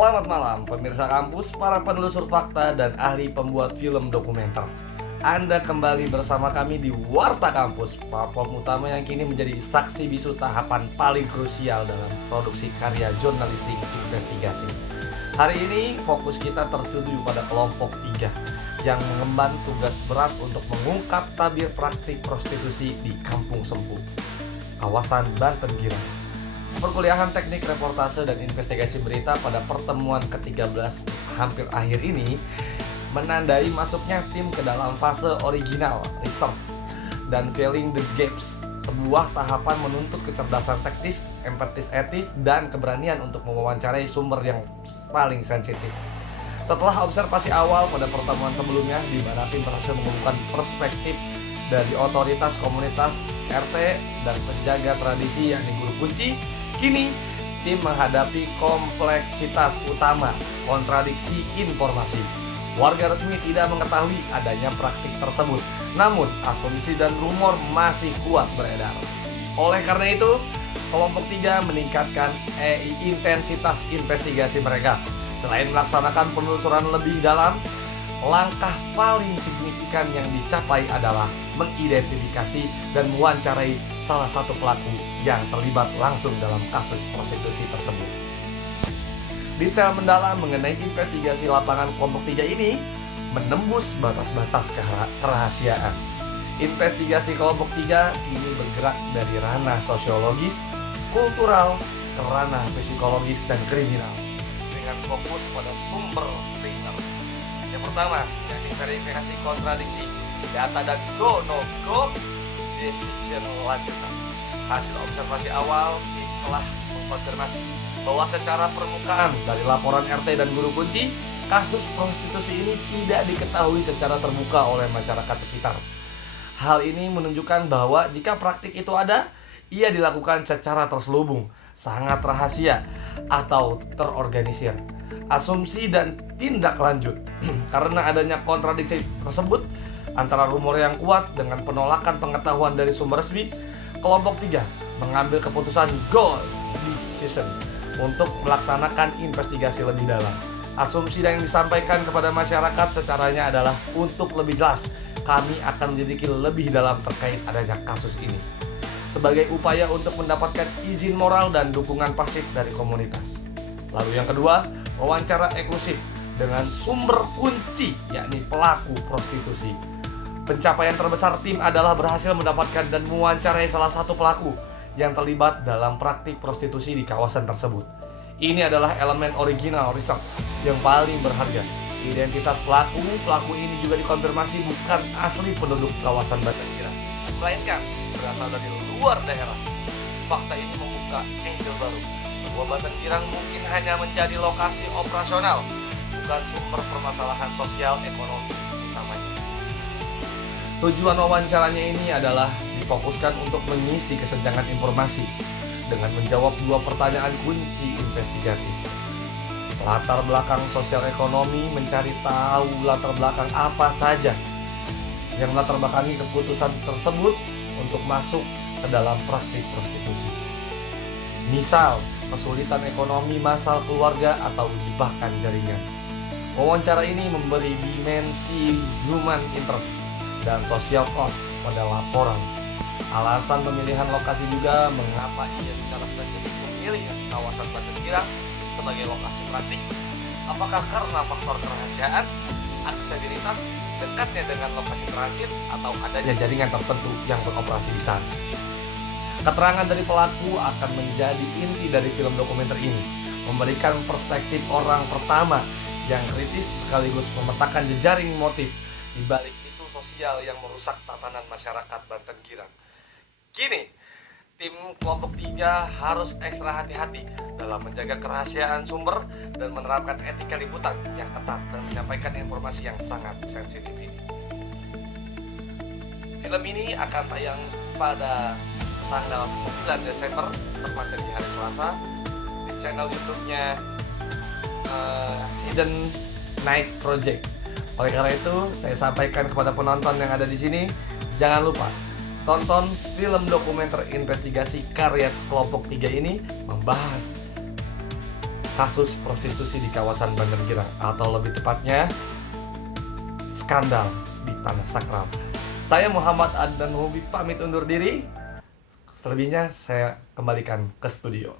Selamat malam pemirsa kampus, para penelusur fakta dan ahli pembuat film dokumenter. Anda kembali bersama kami di Warta Kampus, platform utama yang kini menjadi saksi bisu tahapan paling krusial dalam produksi karya jurnalistik investigasi. Hari ini fokus kita tertuju pada kelompok 3 yang mengemban tugas berat untuk mengungkap tabir praktik prostitusi di Kampung Sempu, kawasan Banten Girang. Perkuliahan teknik reportase dan investigasi berita pada pertemuan ke-13 hampir akhir ini menandai masuknya tim ke dalam fase original, research, dan filling the gaps. Sebuah tahapan menuntut kecerdasan teknis, empatis etis, dan keberanian untuk mewawancarai sumber yang paling sensitif. Setelah observasi awal pada pertemuan sebelumnya, di mana tim berhasil mengumpulkan perspektif dari otoritas komunitas, RT, dan penjaga tradisi yakni guru kunci, kini tim menghadapi kompleksitas utama, kontradiksi informasi. Warga resmi tidak mengetahui adanya praktik tersebut, namun asumsi dan rumor masih kuat beredar. Oleh karena itu, kelompok 3 meningkatkan intensitas investigasi mereka. Selain melaksanakan penelusuran lebih dalam, langkah paling signifikan yang dicapai adalah mengidentifikasi dan mewawancarai salah satu pelaku yang terlibat langsung dalam kasus prostitusi tersebut. Detail mendalam mengenai investigasi lapangan kelompok 3 ini menembus batas-batas kerahasiaan. Investigasi kelompok 3 kini bergerak dari ranah sosiologis, kultural, ke ranah psikologis dan kriminal, dengan fokus pada sumber primer. Yang pertama, yakni verifikasi kontradiksi, data dan go-no-go decision lanjutan. Hasil observasi awal tim telah mengkonfirmasi bahwa secara permukaan dari laporan RT dan guru kunci, kasus prostitusi ini tidak diketahui secara terbuka oleh masyarakat sekitar. Hal ini menunjukkan bahwa jika praktik itu ada, ia dilakukan secara terselubung, sangat rahasia, atau terorganisir. Asumsi dan tindak lanjut. Karena adanya kontradiksi tersebut antara rumor yang kuat dengan penolakan pengetahuan dari sumber resmi, kelompok 3 mengambil keputusan goal decision untuk melaksanakan investigasi lebih dalam. Asumsi yang disampaikan kepada masyarakat secaranya adalah untuk lebih jelas, kami akan menyelidiki lebih dalam terkait adanya kasus ini, sebagai upaya untuk mendapatkan izin moral dan dukungan pasif dari komunitas. Lalu yang kedua, wawancara eksklusif dengan sumber kunci, yakni pelaku prostitusi. Pencapaian terbesar tim adalah berhasil mendapatkan dan mewawancarai salah satu pelaku yang terlibat dalam praktik prostitusi di kawasan tersebut. Ini adalah elemen original research yang paling berharga. Identitas pelaku ini juga dikonfirmasi bukan asli penduduk kawasan Banten Girang, melainkan berasal dari luar daerah. Fakta ini membuka angle baru bahwa Banten Girang mungkin hanya menjadi lokasi operasional, bukan sumber permasalahan sosial ekonomi utamanya. Tujuan wawancaranya ini adalah difokuskan untuk mengisi kesenjangan informasi dengan menjawab 2 pertanyaan kunci investigatif. Latar belakang sosial ekonomi, mencari tahu latar belakang apa saja yang latar belakangi keputusan tersebut untuk masuk ke dalam praktik prostitusi. Misal, kesulitan ekonomi, masalah keluarga, atau jebakan jaringan. Wawancara ini memberi dimensi human interest dan social cost pada laporan. Alasan pemilihan lokasi juga mengapa ia secara spesifik memilih kawasan Banten Girang sebagai lokasi praktik. Apakah karena faktor kerahasiaan, aksesibilitas, dekatnya dengan lokasi transit, atau adanya jaringan tertentu yang beroperasi di sana? Keterangan dari pelaku akan menjadi inti dari film dokumenter ini, memberikan perspektif orang pertama yang kritis sekaligus memetakan jejaring motif di balik isu sosial yang merusak tatanan masyarakat Banten Girang. Kini, tim kelompok 3 harus ekstra hati-hati dalam menjaga kerahasiaan sumber dan menerapkan etika liputan yang ketat dan menyampaikan informasi yang sangat sensitif ini. Film ini akan tayang pada tanggal 9 Desember, tepatnya di hari Selasa, di channel YouTube-nya Hidden Night Project. Oleh karena itu, saya sampaikan kepada penonton yang ada di sini, jangan lupa tonton film dokumenter investigasi karya kelompok 3 ini membahas kasus prostitusi di kawasan Bandar Girang, atau lebih tepatnya skandal di Tanah Sakral. Saya Muhammad Adnan Hobi pamit undur diri. Selebihnya saya kembalikan ke studio.